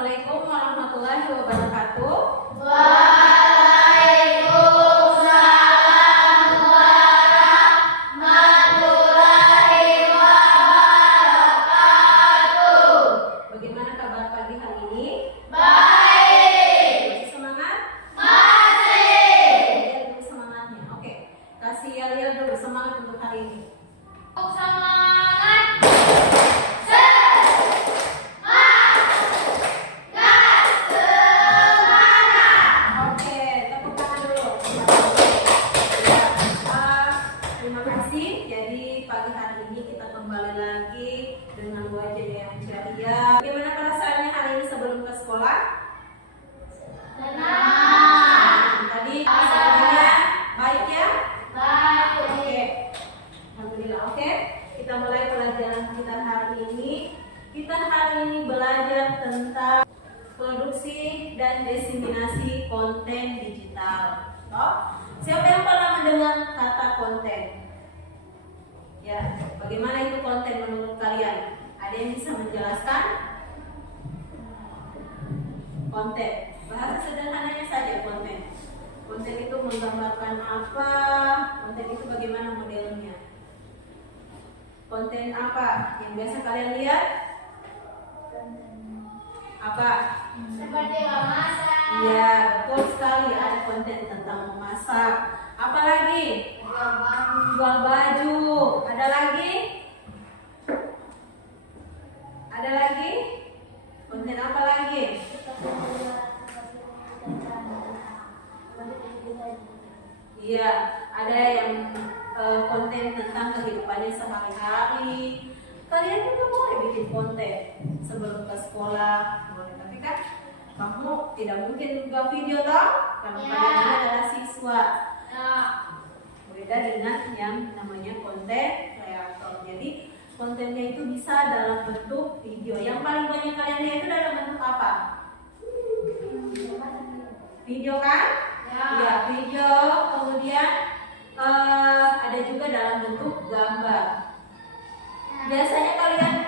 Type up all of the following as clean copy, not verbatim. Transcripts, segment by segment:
Assalamualaikum warahmatullahi wabarakatuh. Waalaikumsalam warahmatullahi wabarakatuh. Bagaimana kabar pagi hari ini? Baik. Masih semangat? Masih. Lihat dulu semangatnya. Oke, kasih lihat dulu semangat untuk hari ini. Semangat. Oke, tepuk tangan dulu. Ya, terima kasih. Jadi pagi hari ini kita kembali lagi dengan wajah yang ceria. Bagaimana perasaannya hari ini sebelum ke sekolah? Senang. Tadi semuanya baik ya? Baik. Oke, alhamdulillah. Oke, kita mulai pelajaran kita hari ini. Kita hari ini belajar tentang produksi dan diseminasi konten digital. Siapa yang pernah mendengar kata konten? Ya, bagaimana itu konten menurut kalian? Ada yang bisa menjelaskan? Konten, bahasa sederhananya saja konten. Konten itu menggambarkan apa? Konten itu bagaimana modelnya? Konten apa yang biasa kalian lihat? Apa? Seperti memasak. Iya, betul sekali. Ada konten tentang memasak. Apa lagi? Jual baju. Ada lagi? Ada lagi? Konten apa lagi? Iya, ada yang konten tentang kehidupannya sehari-hari. Kalian juga boleh bikin konten sebelum ke sekolah, boleh. Tapi kan kamu tidak mungkin buka video toh, karena Ya. kalian ini adalah siswa. Nah, Beda dengan yang namanya konten kreator. Jadi kontennya itu bisa dalam bentuk video. Yang paling banyak kalian lihat itu dalam bentuk apa? Video kan? Ya. Ya, video. Kemudian ada juga dalam bentuk gambar. Biasanya kalian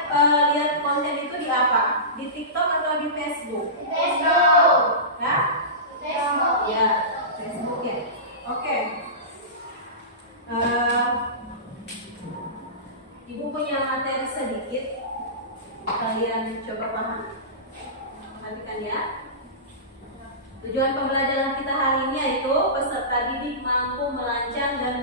lihat konten itu di apa? Di TikTok atau di Facebook? Facebook. Ya? Facebook. Ya, Facebook ya. Oke. Ibu punya materi sedikit. Kalian coba paham. Perhatikan ya. Tujuan pembelajaran kita hari ini yaitu peserta didik mampu merancang dan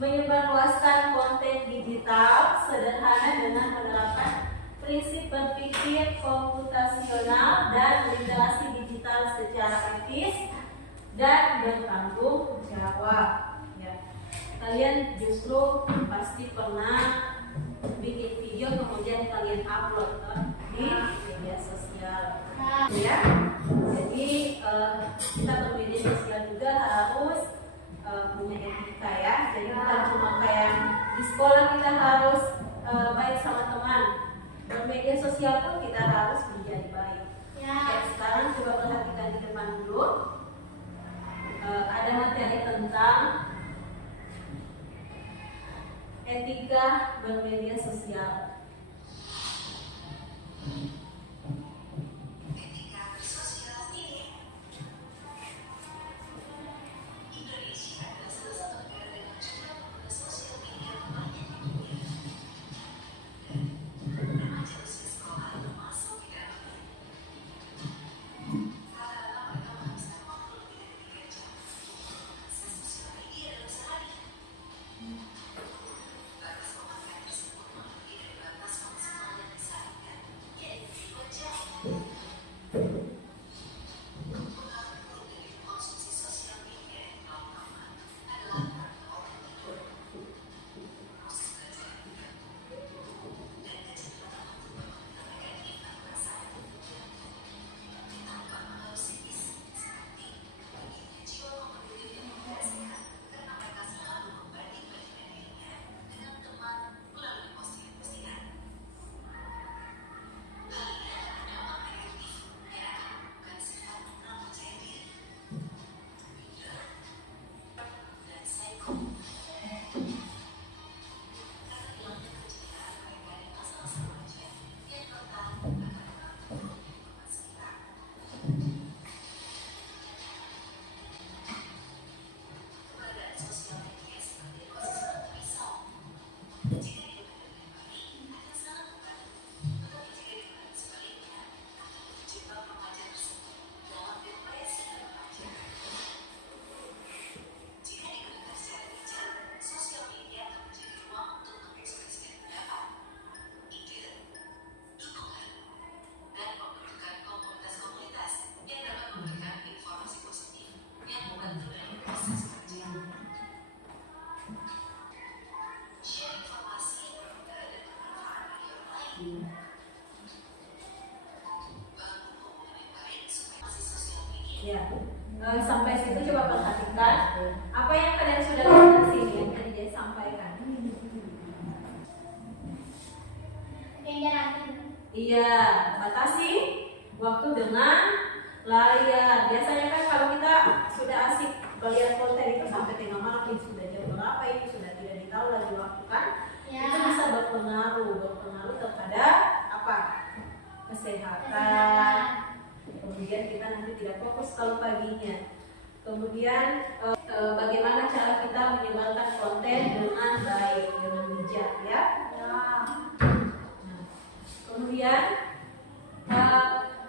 menyebarluaskan konten digital sederhana dengan menerapkan prinsip berpikir komputasional dan literasi digital secara etis dan bertanggung jawab. Ya. Kalian justru pasti pernah bikin video kemudian kalian upload di media sosial. Ya. Jadi kita bermedia sosial juga harus punya etika ya. Jadi bukan cuma kayak di sekolah kita harus baik sama teman. Bermedia sosial pun kita harus menjadi baik. Ya. Oke, sekarang coba perhatikan di depan dulu. Ada materi tentang etika bermedia sosial. Ya. Sampai situ coba perhatikan apa yang kalian sudah lihat di sini yang tadi dia sampaikan. Iya, batasi waktu dengan layar. Biasanya kan kalau kita sudah asik melihat konten itu sampai tengah malam, ini sudah jam berapa, ini sudah tidak ditahu lagi waktu kan? Ya. Itu bisa berpengaruh terhadap apa? Kesehatan. Kemudian kita nanti tidak fokus kalau paginya. Kemudian bagaimana cara kita menyebarkan konten dengan baik, dengan bijak ya. Kemudian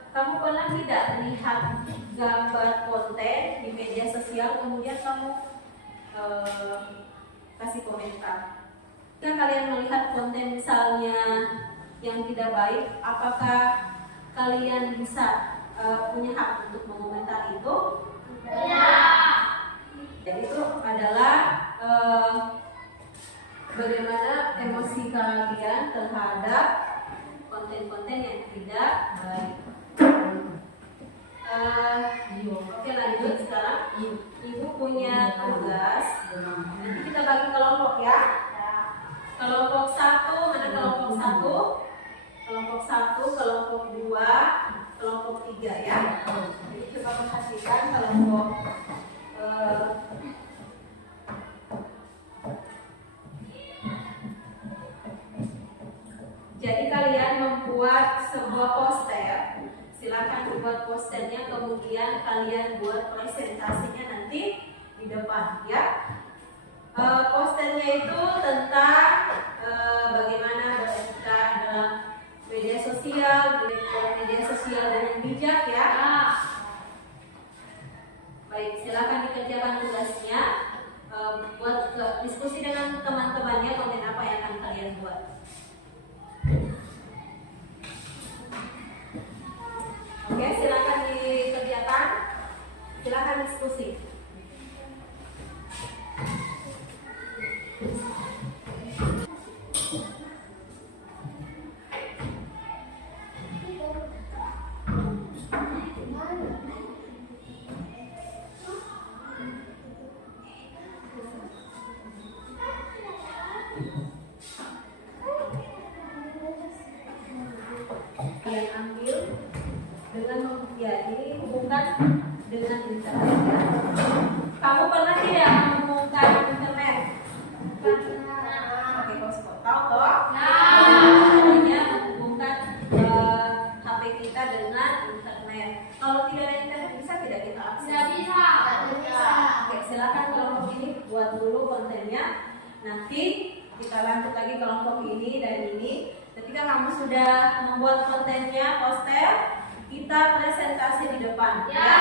kamu pernah tidak lihat gambar konten di media sosial kemudian kamu kasih komentar. Jika kalian melihat konten misalnya yang tidak baik, apakah kalian bisa punya hak untuk mengomentar itu? Ya. Jadi itu adalah bagaimana emosi kalian terhadap konten-konten yang tidak baik. Oke, lanjut sekarang. Ibu punya tugas. Nanti kita bagi kelompok ya. Kelompok 1, mana kelompok 1? Kelompok 1, kelompok 2, kelompok 3 ya. Jadi coba perhatikan kelompok jadi kalian membuat sebuah poster. Silakan dibuat posternya, kemudian kalian buat presentasinya nanti di depan ya. Posternya itu tentang bagaimana beretika dalam media sosial dengan bijak ya. Baik, silakan dikerjakan tugasnya. Buat diskusi dengan teman-temannya konten apa yang akan kalian buat. Oke, silakan dikerjakan. Silakan diskusi. Kalian ambil dengan ini hubungkan dengan internet ya. Kamu pernah tidak menghubungkan internet? Pakai hotspot, tahu toh? Caranya menghubungkan HP kita dengan internet. Kalau tidak ada internet bisa tidak kita akses? Oke, silakan kelompok ini buat dulu kontennya. Nanti kita lanjut lagi kelompok ini dan ini. Ketika kamu sudah membuat kontennya, poster, kita presentasi di depan. Ya.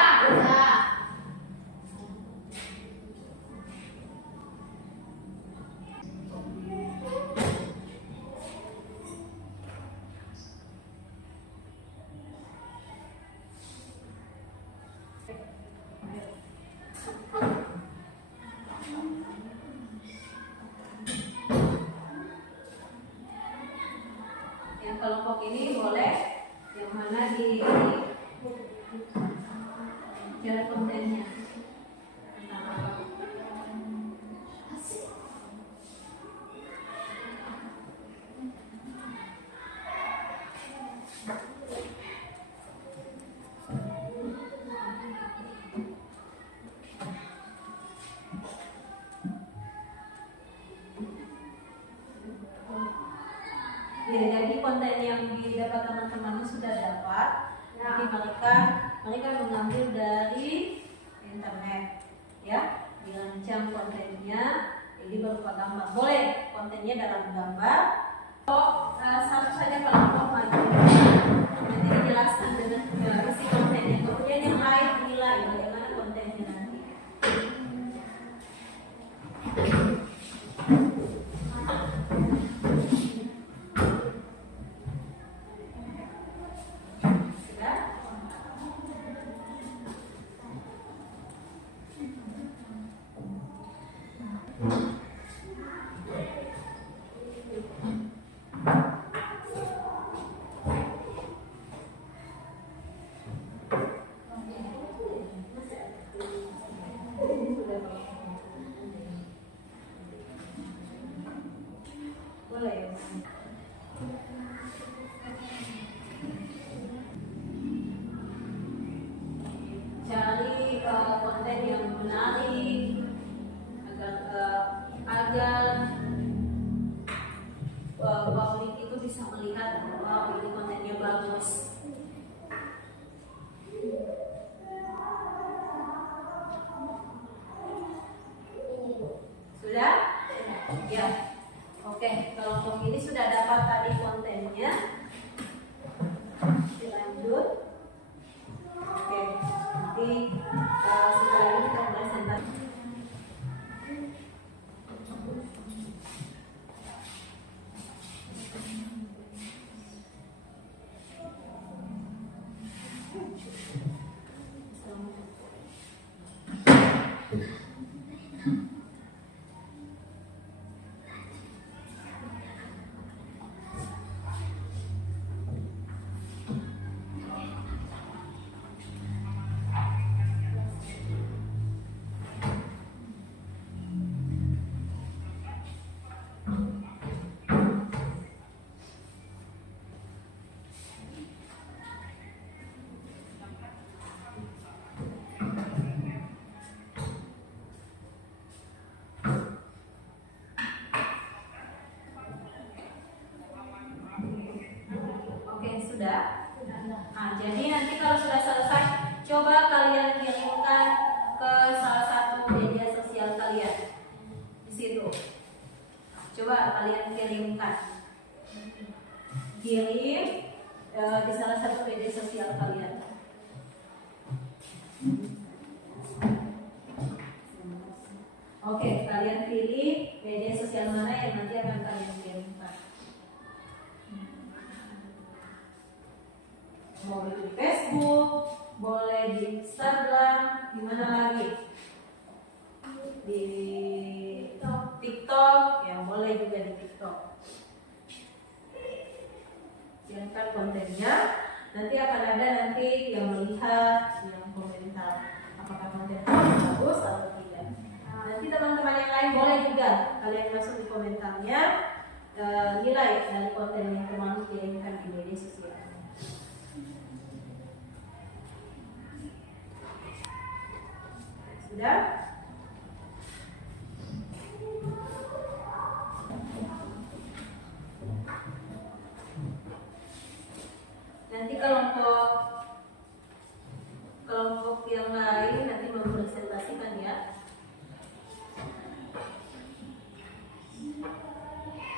Yang kelompok ini boleh yang mana di jalan kontennya. Ya, jadi konten yang didapat teman-teman sudah dapat. Jadi mereka mengambil dari internet, ya, dirancang kontennya. Jadi berupa gambar. Boleh kontennya dalam gambar. Satu saja kelompok maju. Nanti dijelaskan dengan isi kontennya. Kemudian yang lain menilai bagaimana kontennya nanti. menarik, agar publik itu bisa melihat bahwa ini kontennya bagus. Sudah? Ya. Oke, kelompok ini sudah dapat tadi kontennya. Dilanjut. Oke, nanti setelah ini kita presentasi. Sudah? Nah, jadi nanti kalau sudah selesai, coba kalian kirimkan ke salah satu media sosial kalian di situ. Coba kalian kirimkan, di salah satu media sosial kalian. Oke, kalian pilih media sosial mana yang nanti akan kalian kirimkan. Boleh di Facebook, boleh di Instagram, di mana lagi? Di TikTok, ya boleh juga di TikTok. Kirimkan kontennya, nanti akan ada yang melihat, yang komentar apakah konten bagus atau tidak. Nanti teman-teman yang lain boleh juga kalian masuk di komentarnya nilai dari konten yang teman kirimkan di media sosial. Sudah? Nanti kelompok yang lain nanti mempresentasikan ya.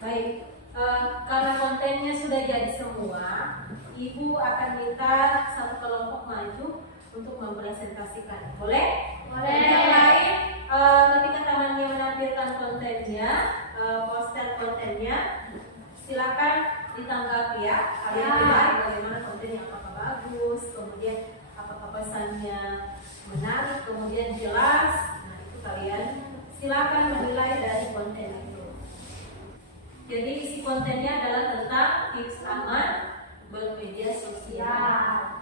Baik, karena kontennya sudah jadi semua, Ibu akan minta satu kelompok maju untuk mempresentasikan. Boleh? Boleh. Yang lain, ketika temannya menampilkan kontennya, poster kontennya, silakan ditanggapi ya. Kalian nilai bagaimana kontennya, apakah bagus, kemudian apakah pesannya menarik, kemudian jelas. Nah, itu kalian silakan menilai dari konten itu. Jadi isi kontennya adalah tentang tips aman bermedia sosial.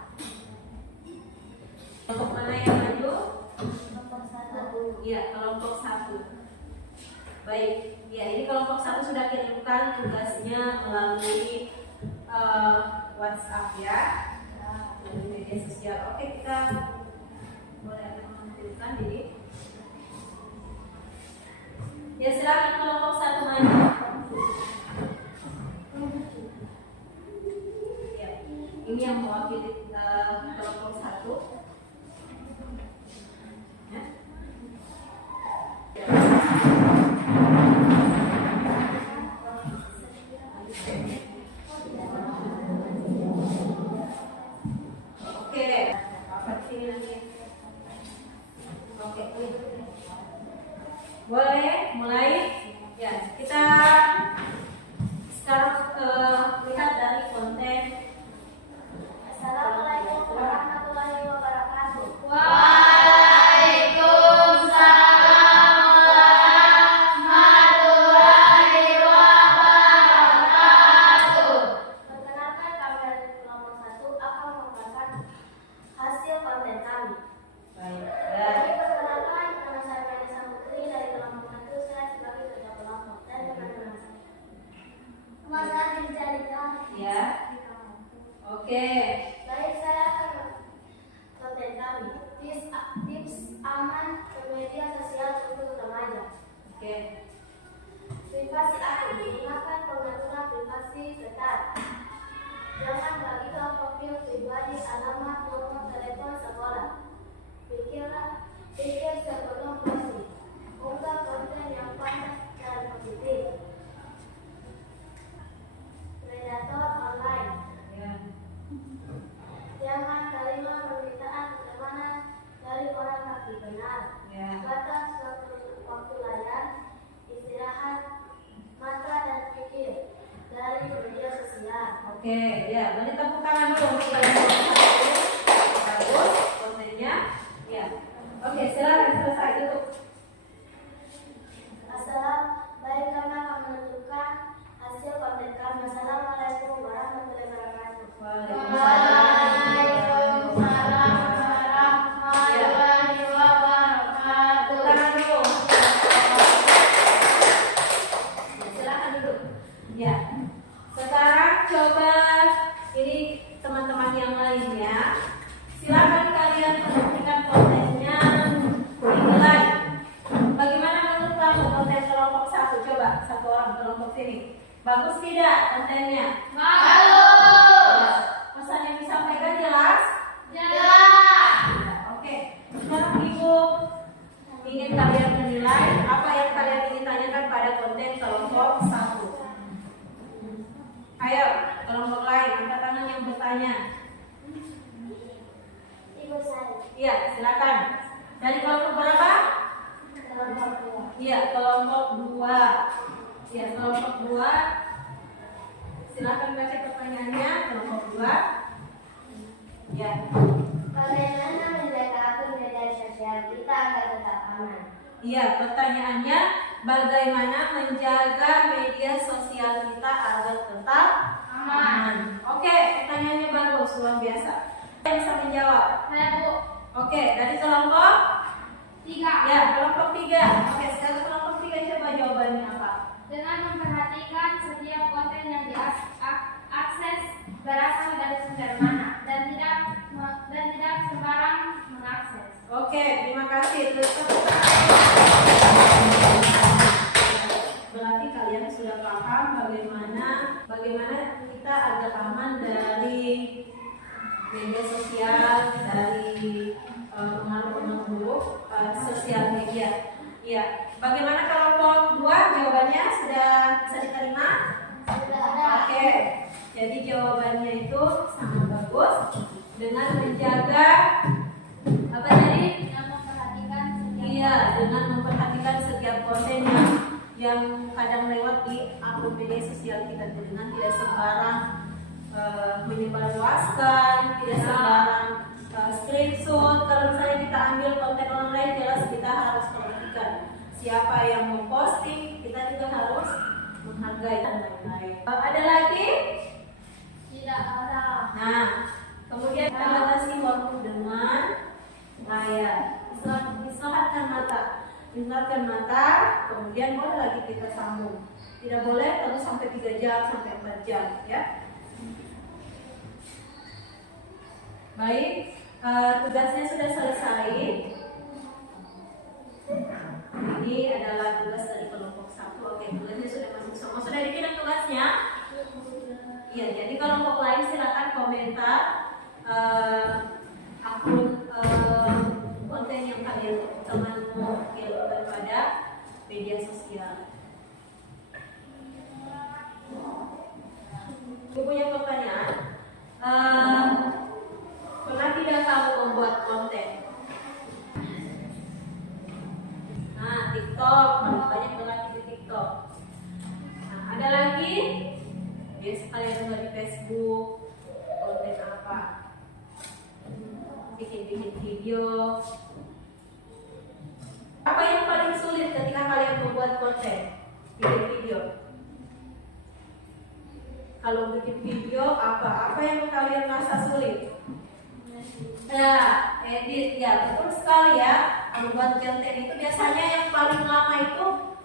Kelompok mana yang maju? Kelompok 1. Iya, kelompok 1. Baik, ya ini kelompok 1 sudah kirimkan tugasnya melalui WhatsApp ya, melalui media sosial. Oke, kita boleh menampilkan ini. Ya, silakan kelompok 1 maju. Ya, ini yang mewakili kelompok 1. Boleh mulai? Ya, kita sekarang lihat dari konten. Assalamualaikum warahmatullahi wabarakatuh. Perkenalkan, kami dari kelompok 1 akan mengungkapkan hasil konten kami. Baik. Jadi perkenalkan, nama saya Vanessa Putri dari kelompok 1, saya sebagai ketua kelompok dan teman-teman saya. Nama saya menerima permintaan keamanan dari orang kaki benar. Ya. Batas waktu layar, istirahat mata dan pikir dari media sosial. Oke, ya, beri tepuk tangan dulu untuk kalian semua. Bagus, kontennya. Ya. Oke, silakan selesai tutup. Baik, kami akan menentukan hasil konten kami. Assalamualaikum warahmatullahi wabarakatuh. Waalaikumsalam warahmatullahi wabarakatuh. Tangan dulu. Silakan duduk. Ya. Sekarang coba ini teman-teman yang lainnya. Silakan kalian perhatikan kontennya, dinilai. Bagaimana menurut kamu konten kelompok 1? Coba satu orang kelompok sini. Bagus tidak kontennya? Bagus. Pesan yang disampaikan jelas? Jelas. Oke. Sekarang Ibu ingin kalian menilai apa yang kalian ingin tanyakan pada konten kelompok 1. Ayo, kelompok lain, angkat tangan yang bertanya. Ibu saya. Iya, silakan. Dari kelompok berapa? Iya, kelompok 2. Iya, kelompok 2. Silakan baca pertanyaannya, kelompok 2. Ya. Bagaimana menjaga akun media sosial kita agar tetap aman? Iya, pertanyaannya bagaimana menjaga media sosial kita agar tetap aman. Oke, pertanyaannya bagus, luar biasa. Saya bisa menjawab. Saya, Bu. Oke, dari kelompok 3. ya, kelompok 3. Oke, sekarang kelompok 3 coba jawabannya apa? Dengan memperhatikan setiap konten yang diakses berasal dari sumber mana dan tidak sembarang mengakses. Oke, terima kasih. Terus berarti kalian sudah paham bagaimana kita agar aman dari media sosial, dari pengaruh-pengaruh buruk sosial media. Iya. Bagaimana kelompok 2? Jawabannya sudah bisa diterima? Sudah ada. Oke. Jadi jawabannya itu sangat bagus dengan menjaga apa tadi? Dengan memperhatikan setiap Iya, dengan memperhatikan setiap konten yang kadang lewat di akun media sosial kita dengan tidak sembarang menyebarluaskan, tidak sembarang screenshot. Kalau misalnya kita ambil konten online, jelas kita harus perhatikan siapa yang memposting, kita juga harus menghargai dan lain-lain. Ada lagi? tidak ada. Nah, kemudian kita batasi waktu dengan layar. Istirahatkan mata, kemudian boleh lagi kita sambung. Tidak boleh terus sampai 3 jam sampai 4 jam, ya. Baik, tugasnya sudah selesai. Ini adalah tugas dari kelompok 1. Oke, tugasnya sudah masuk semua. Sudah dikirim tugasnya? Iya, jadi kelompok lain silakan komentar akun konten yang kalian teman mau kirimkan pada media sosial. Ibu punya pertanyaan. Pernah tidak kamu membuat konten? Nah, TikTok, banyak berlatih di TikTok. Nah, ada lagi? Biasa kalian buat di Facebook, konten apa? Bikin video. Apa yang paling sulit ketika kalian membuat konten? Bikin video. Kalau bikin video, apa yang kalian rasa sulit? Ya, edit, ya betul sekali ya. Membuat konten itu biasanya yang paling lama itu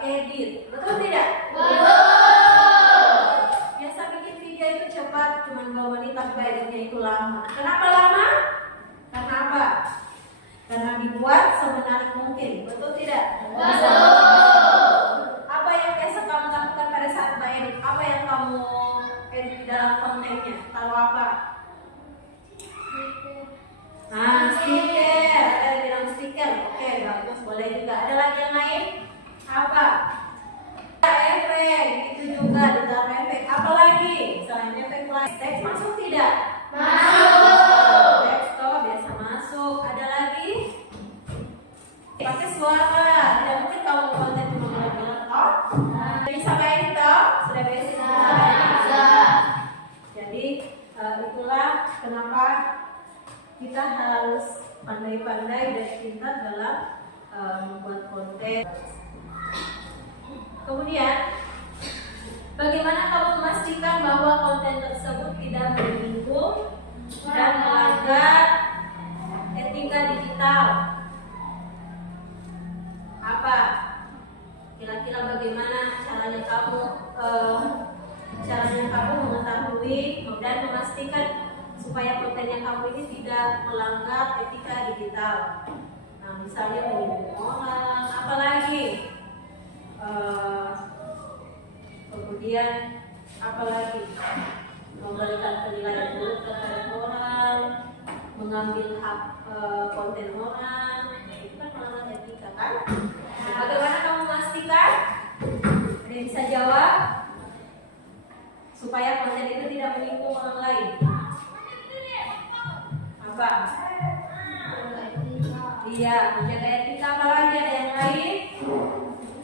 edit, betul tidak? Biasa bikin video itu cepat, cuma 2 menit, tapi editnya itu lama. Kenapa lama? Karena apa? Karena dibuat semenarik mungkin, betul tidak? Apa yang biasa kamu lakukan pada saat edit? Apa yang kamu edit di dalam kontennya? Taruh apa? Stiker. Ada yang bilang stiker. Oke, bagus, boleh juga. Ada lagi yang lain? Apa? Efek, itu juga ditaruh efek. Apa lagi? Selain efek lain, teks masuk tidak? Masuk. kita harus pandai-pandai dan pintar dalam membuat konten. Kemudian, bagaimana kamu memastikan bahwa konten tersebut tidak menyinggung dan melanggar etika digital? Apa? Kira-kira bagaimana caranya kamu mengetahui dan memastikan supaya konten yang kamu ini tidak melanggar etika digital? Nah, misalnya menyinggung orang, apalagi kemudian apalagi memberikan penilaian buruk terhadap orang, mengambil hak konten orang, itu kan melanggar etika kan? Nah, bagaimana kamu memastikan? Ada yang bisa jawab? Supaya konten itu tidak menyinggung orang lain. Apa? Iya, menjaga etika. Apalagi ada yang lain?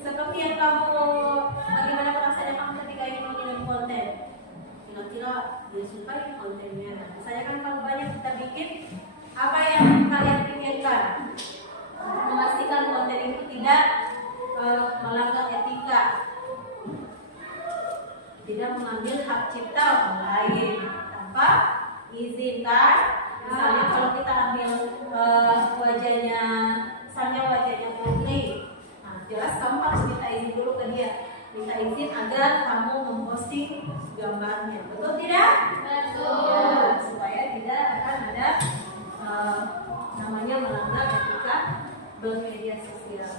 Seperti yang bagaimana perasaan kamu ketika ingin mengirim konten? Kira-kira dia suka kontennya. Misalnya kan kalau banyak kita bikin, apa yang kalian pikirkan? Memastikan konten itu tidak melanggar etika, tidak mengambil hak cipta orang lain tanpa izin kan? Misalnya kalau kita ambil wajahnya Putri, nah jelas kamu harus minta izin dulu ke dia, minta izin agar kamu memposting gambarnya, betul tidak? Betul. Ya, supaya tidak akan ada namanya melanggar etika bermedia sosial.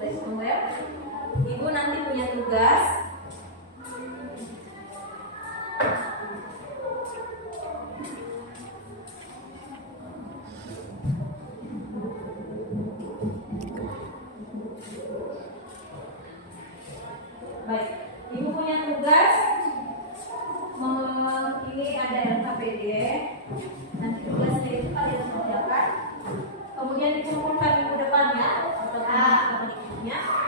Baik, Ibu nanti punya tugas. Baik, Ibu punya tugas. Ini ada LKPD. Nanti tugasnya itu kalian kerjakan. Kemudian dikumpulkan minggu depannya atau berikutnya.